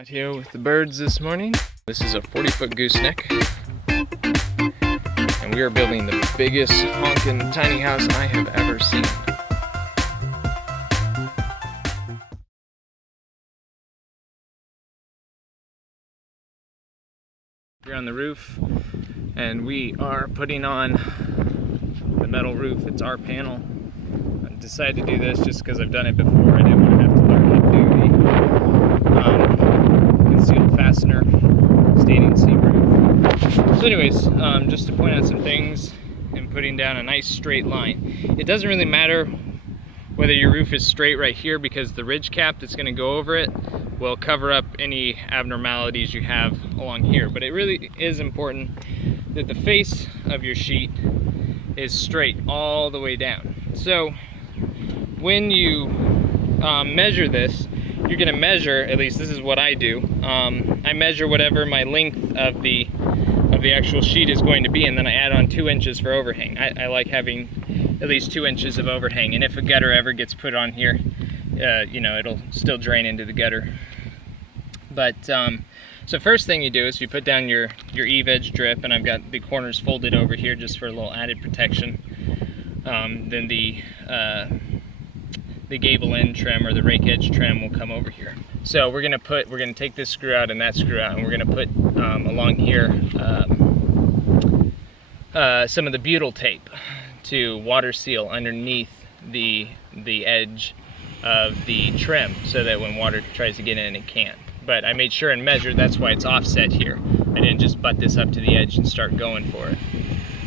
Out here with the birds this morning. This is a 40-foot gooseneck, and we are building the biggest honkin' tiny house I have ever seen. We're on the roof, and we are putting on the metal roof. It's our panel. I decided to do this just because I've done it before. I didn't want to have to learn how to do the concealed fastener standing seam roof. So anyways, just to point out some things and putting down a nice straight line. It doesn't really matter whether your roof is straight right here, because the ridge cap that's going to go over it will cover up any abnormalities you have along here. But it really is important that the face of your sheet is straight all the way down. So when you measure this, you're going to measure, at least this is what I do, I measure whatever my length of the actual sheet is going to be, and then I add on 2 inches for overhang. I like having at least 2 inches of overhang, and if a gutter ever gets put on here, you know, it'll still drain into the gutter. But so first thing you do is you put down your eve edge drip, and I've got the corners folded over here just for a little added protection. Then the gable end trim or the rake edge trim will come over here. So we're gonna take this screw out and that screw out, and we're gonna put along here some of the butyl tape to water seal underneath the edge of the trim, so that when water tries to get in, it can't. But I made sure and measured, that's why it's offset here. I didn't just butt this up to the edge and start going for it.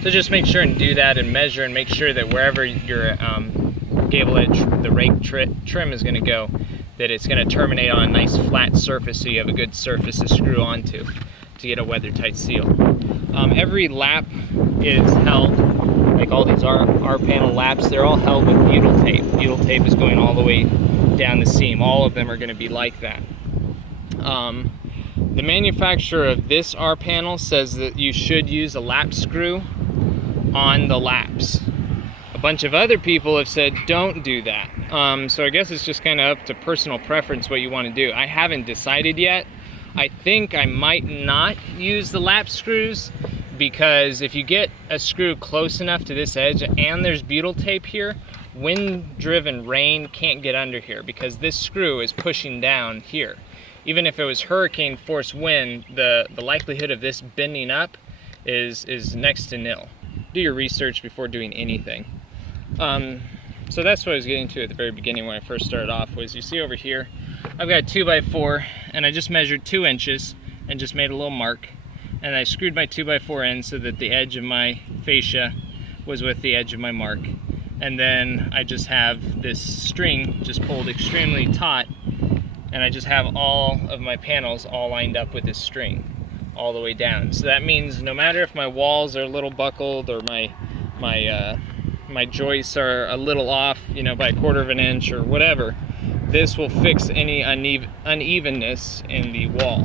So just make sure and do that and measure, and make sure that wherever your gable edge, the rake trim is going to go, that it's going to terminate on a nice flat surface, so you have a good surface to screw onto to get a weather tight seal. Every lap is held, like all these R panel laps, they're all held with butyl tape. Butyl tape is going all the way down the seam. All of them are going to be like that. The manufacturer of this R panel says that you should use a lap screw on the laps. A bunch of other people have said don't do that. So I guess it's just kind of up to personal preference what you want to do. I haven't decided yet. I think I might not use the lap screws, because if you get a screw close enough to this edge and there's butyl tape here, wind-driven rain can't get under here, because this screw is pushing down here. Even if it was hurricane force wind, the likelihood of this bending up is next to nil. Do your research before doing anything. So that's what I was getting to at the very beginning when I first started off, was you see over here, I've got a 2x4, and I just measured 2 inches and just made a little mark. And I screwed my 2x4 in so that the edge of my fascia was with the edge of my mark. And then I just have this string just pulled extremely taut, and I just have all of my panels all lined up with this string all the way down. So that means no matter if my walls are a little buckled, or my joists are a little off, you know, by 1/4 of an inch or whatever, this will fix any unevenness in the wall,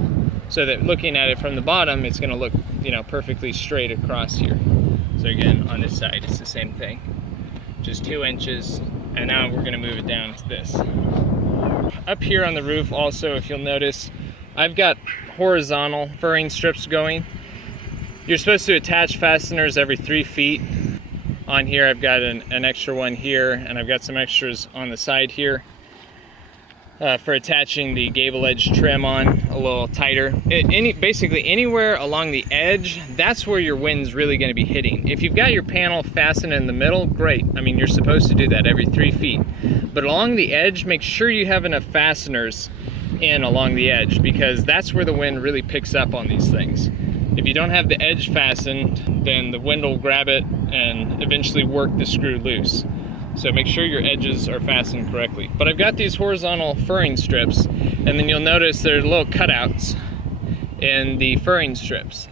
so that looking at it from the bottom, it's going to look, you know, perfectly straight across here. So again, on this side, it's the same thing, just 2 inches, and now we're going to move it down to this. Up here on the roof also, if you'll notice, I've got horizontal furring strips going. You're supposed to attach fasteners every 3 feet. On here I've got an extra one here, and I've got some extras on the side here for attaching the gable edge trim on a little tighter. Basically anywhere along the edge, that's where your wind's really going to be hitting. If you've got your panel fastened in the middle, great. I mean, you're supposed to do that every 3 feet. But along the edge, make sure you have enough fasteners in along the edge, because that's where the wind really picks up on these things. If you don't have the edge fastened, then the wind will grab it and eventually work the screw loose. So make sure your edges are fastened correctly. But I've got these horizontal furring strips, and then you'll notice there's little cutouts in the furring strips.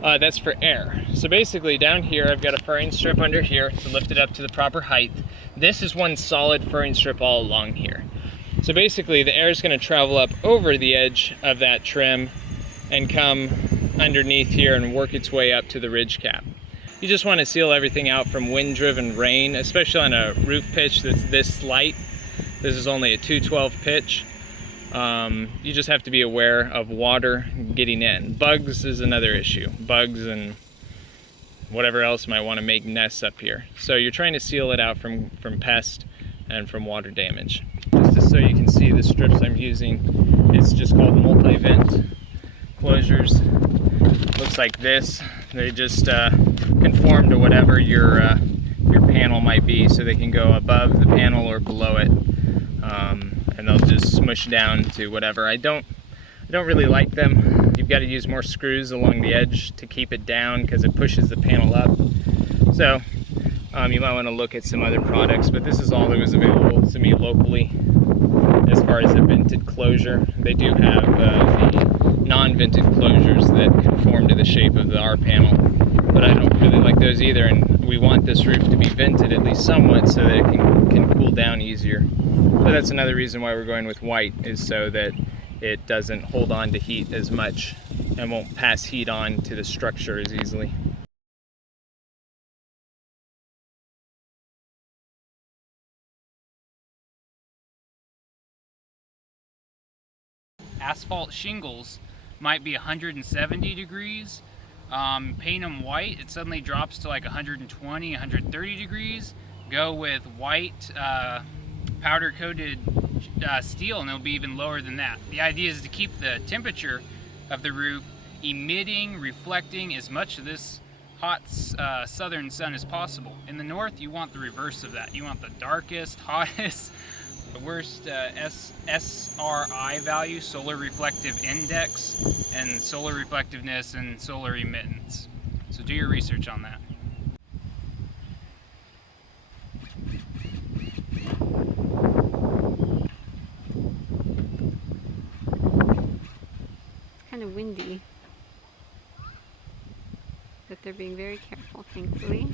That's for air. So basically down here I've got a furring strip under here to lift it up to the proper height. This is one solid furring strip all along here. So basically the air is going to travel up over the edge of that trim and come underneath here and work its way up to the ridge cap. You just want to seal everything out from wind-driven rain, especially on a roof pitch that's this slight. This is only a 212 pitch. You just have to be aware of water getting in. Bugs is another issue. Bugs and whatever else might want to make nests up here. So you're trying to seal it out from pest and from water damage. Just so you can see the strips I'm using, it's just called multi-vent closures. Looks like this. They just conform to whatever your panel might be, so they can go above the panel or below it, and they'll just smush down to whatever. I don't really like them. You've got to use more screws along the edge to keep it down because it pushes the panel up. So you might want to look at some other products, but this is all that was available to me locally as far as a vented closure. They do have the non-vented closures that conform to the shape of the R panel, but I don't really like those either, and we want this roof to be vented at least somewhat so that it can cool down easier. So that's another reason why we're going with white, is so that it doesn't hold on to heat as much and won't pass heat on to the structure as easily. Asphalt shingles might be 170 degrees. Paint them white, it suddenly drops to like 120, 130 degrees. Go with white powder coated steel and it'll be even lower than that. The idea is to keep the temperature of the roof emitting, reflecting as much of this hot southern sun as possible. In the north, you want the reverse of that. You want the darkest, hottest, the worst SRI value, solar reflective index, and solar reflectiveness and solar emittance. So do your research on that. It's kind of windy, but they're being very careful, thankfully.